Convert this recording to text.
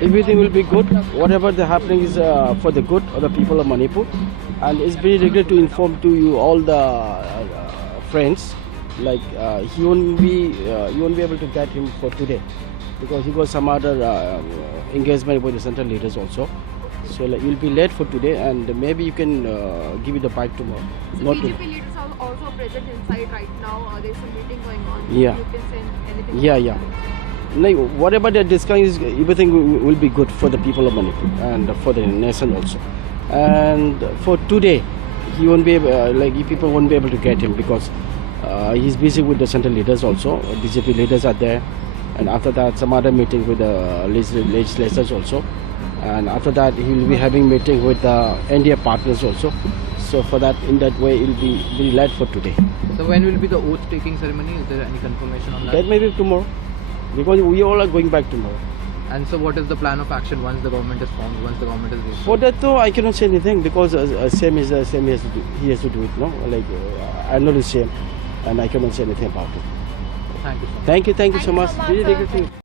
everything will be good. Whatever the happening is for the good of the people of Manipur, and it's very regret to inform to you all the friends, like you won't be able to get him for today because he got some other engagement with the central leaders also. So like, you'll be late for today, and maybe you can give you the bike tomorrow. So Not BJP leaders are also present inside right now. There's a meeting going on. Yeah. You can send anything. Yeah. Like, whatever they're discussing is everything will be good for the people of Manipur and for the nation also. And for today, he won't be able, people won't be able to get him because he's busy with the central leaders also. BJP leaders are there, and after that some other meeting with the legislators also. And after that he will be having meeting with the NDA partners also. So for that, in that way, it will be very late for today. So when will be the oath taking ceremony? Is there any confirmation on that? That may be tomorrow, because we all are going back tomorrow. And so what is the plan of action once the government is formed, once the government is restored? For that though, I cannot say anything because same he has to do it. No, like I know the same, and I cannot say anything about it. Thank you so much. Thank you so much. Really,